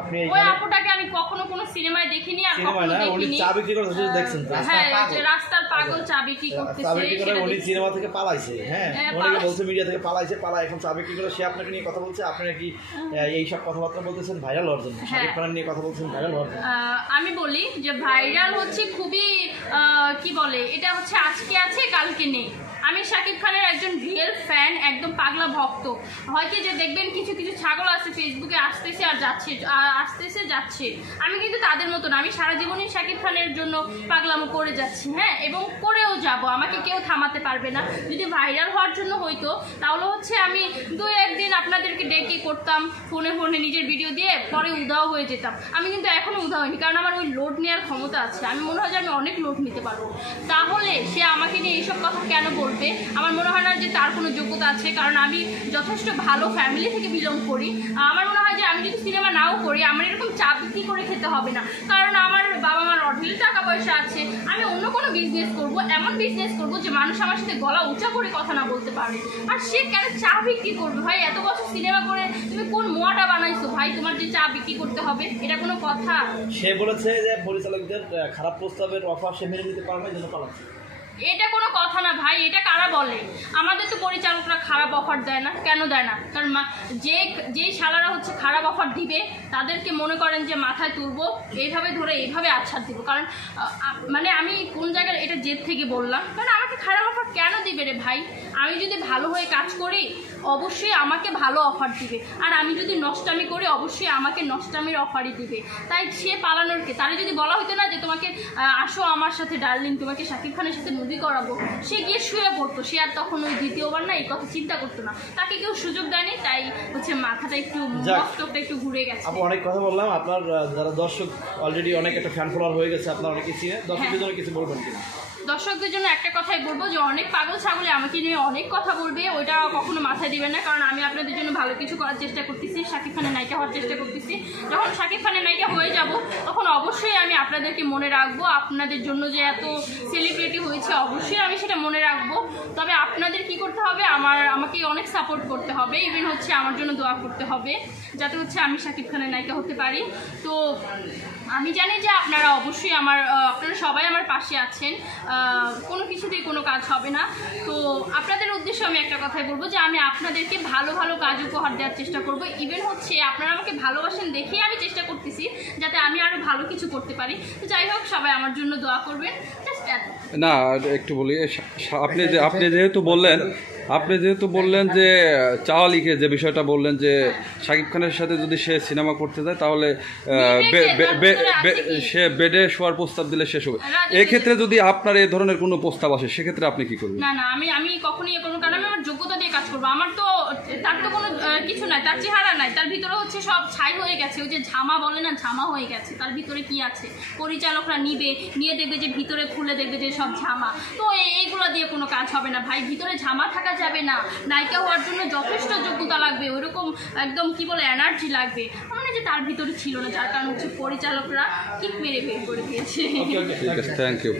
আপনি ওই আপুটাকে আমি কখনো কোনো সিনেমায় দেখিনি আর কখনো দেখিনি। চা বিক্রি করে দেখছেন তো? হ্যাঁ, রাস্তার পাগল চা বিক্রি করতেছে। চা বিক্রি করে উনি সিনেমা থেকে পালাইছে। হ্যাঁ, অনেকে বলছে মিডিয়া থেকে পালাইছে, এখন চা বিক্রি করে সে আপনাকে নিয়ে কথা বলছে। আপনি নাকি এই সব কথাবার্তা বলতেছেন ভাইরাল হওয়ার জন্য, শাকিব খানের নিয়ে কথা বলছেন ভাইরাল হওয়ার জন্য। আমি বলি যে ভাইরাল হচ্ছে খুবই কি বলে, এটা হচ্ছে আজকে আছে কালকে নেই। আমি শাকিব খানের একজন রিয়েল ফ্যান, একদম পাগলা ভক্ত। হয় কি যে দেখবেন কিছু কিছু ছাগল আছে ফেসবুকে আসতেছে আর যাচ্ছে, আসতেছে যাচ্ছে। আমি কিন্তু তাদের মতো না, আমি সারা জীবনই শাকিব খানের জন্য পাগলামো করে যাচ্ছি। হ্যাঁ, এবং করেও যাব, আমাকে কেউ থামাতে পারবে না। যদি ভাইরাল হওয়ার জন্য হইতো তাহলে হচ্ছে আমি 2-1 দিন আপনাদেরকে ডেকে করতাম ফোনে ফোনে নিজের ভিডিও দিয়ে, পরে উধাও হয়ে যেতাম। আমি কিন্তু এখনো উধাও হইনি, কারণ আমার ওই লোড নেওয়ার ক্ষমতা আছে। আমি মনে হয় যে আমি অনেক লোড নিতে পারবো। তাহলে সে আমাকে নিয়ে এইসব কথা কেন বলবে? আমার মনে হয় না যে তার কোনো যোগ্যতা আছে, কারণ আমি যথেষ্ট ভালো ফ্যামিলি থেকে বিলং করি। আমার মনে হয় যে আমি যদি সিনেমা নাও করি, আমার এরকম চা বিক্রি করে খেতে হবে না, কারণ আমার বাবা মার অঢেল টাকা পয়সা আছে। আমি অন্য কোনো বিজনেস করবো, এমন বিজনেস করবো যে মানুষ আমার সাথে গলা উঁচা করে কথা না বলতে পারে। আর সে কেন চা বিক্রি করবে? ভাই, এত বছর সিনেমা করে তুমি কোন মোয়াটা বানাইছো ভাই, তোমার যে চা বিক্রি করতে হবে? এটা কোনো কথা? সে বলেছে যে পরিচালকদের খারাপ প্রস্তাবের অফার সে মেনে নিতে পারবে, জন্য পালাচ্ছে। এটা কোনো কথা না ভাই, এটা কারা বলে? আমাদের তো পরিচালকরা খারাপ অফার দেয় না। কেন দেয় না? কারণ যেই শালারা হচ্ছে খারাপ অফার দিবে তাদেরকে মনে করেন যে মাথায় তুলবো, এইভাবে ধরে এইভাবে আচ্ছা দিব। কারণ মানে আমি কোন জায়গায় এটা জেদ থেকে বললাম, কারণ আমাকে খারাপ অফার কেন দিবে রে ভাই? আমি যদি ভালো হয়ে কাজ করি অবশ্যই আমাকে ভালো অফার দিবে, আর আমি যদি নষ্টামি করি অবশ্যই আমাকে নষ্টামির অফারই দিবে। তাই সে পালানোর কে? তারা যদি বলা হতো না যে তোমাকে আসো আমার সাথে ডার্লিং, তোমাকে শাকিব খানের সাথে মুভি করাবো, সে গিয়ে শুয়ে পড়তো। সে আর তখন ওই দ্বিতীয়বার না এই কথা চিন্তা করতো না। তাকে কেউ সুযোগ দেয়নি, তাই হচ্ছে মাথাটা একটু মস্তকটা একটু ঘুরে গেছে। আপু অনেক কথা বললাম, আপনার যারা দর্শক অলরেডি অনেক একটা ফ্যান ফলোয়ার হয়ে গেছে, আপনার অনেক কিছু দর্শকদের জন্য কিছু বলবেন কিনা? দর্শকদের জন্য একটা কথাই বলবো যে অনেক পাগল ছাগলে আমাকে নিয়ে অনেক কথা বলবে, ওইটা কখনো মাথায় দিবেন না। কারণ আমি আপনাদের জন্য ভালো কিছু করার চেষ্টা করতেছি, শাকিব খানের নায়িকা হওয়ার চেষ্টা করতেছি। যখন শাকিব খানের নায়িকা হয়ে যাব তখন অবশ্যই আমি আপনাদেরকে মনে রাখবো। আপনাদের জন্য যে এত সেলিব্রিটি হয়েছে অবশ্যই আমি সেটা মনে রাখবো। তবে আপনাদের কি করতে হবে, আমাকে অনেক সাপোর্ট করতে হবে, ইভেন হচ্ছে আমার জন্য দোয়া করতে হবে যাতে হচ্ছে আমি শাকিব খানের নায়িকা হতে পারি। তো আমি জানি যে আপনারা অবশ্যই আপনারা সবাই আমার পাশে আছেন, কোনো কিছুতেই কোনো কাজ হবে না। তো আপনাদের উদ্দেশ্যে আমি একটা কথাই বলবো যে আমি আপনাদেরকে ভালো ভালো কাজ উপহার দেওয়ার চেষ্টা করব। ইভেন হচ্ছে আপনারা আমাকে ভালোবাসেন দেখেই আমি চেষ্টা করতেছি যাতে আমি আরও ভালো কিছু করতে পারি। তো যাই হোক, সবাই আমার জন্য দোয়া করবেন। না, একটু বলি, আপনি যেহেতু বললেন যে চাওয়ালিকে যে বিষয়টা বললেন যে শাকিব খানের সাথে যদি সে সিনেমা করতে যায় তাহলে সে বেডে শোয়ার প্রস্তাব দিলে শেষ হবে। এক্ষেত্রে যদি আপনার এই ধরনের কোনো প্রস্তাব আসে সেক্ষেত্রে আপনি কি করবেন? না, আমি কখনোই করবো, কারণ আমি আমার যোগ্যতা দিয়ে কাজ করবো। আমার তো তার তো কোনো কিছু নাই, তার চেহারা নাই, তার ভিতরে হচ্ছে সব ছাই হয়ে গেছে। ওই যে ঝামা বলে না, ঝামা হয়ে গেছে। তার ভিতরে কি আছে পরিচালকরা নিয়ে দেখবে যে ভিতরে খুলে দেখবে যে সব ঝামা। তো এইগুলো দিয়ে কোনো কাজ হবে না ভাই, ভিতরে ঝামা থাকা যাবে না। নায়িকা হওয়ার জন্য যথেষ্ট যোগ্যতা লাগবে, ওইরকম একদম কি বলে এনার্জি লাগবে। মানে যে তার ভিতরে ছিল না, যার কারণে হচ্ছে পরিচালকরা কিক মেরে বের করে দিয়েছে। ঠিক আছে, থ্যাংক ইউ।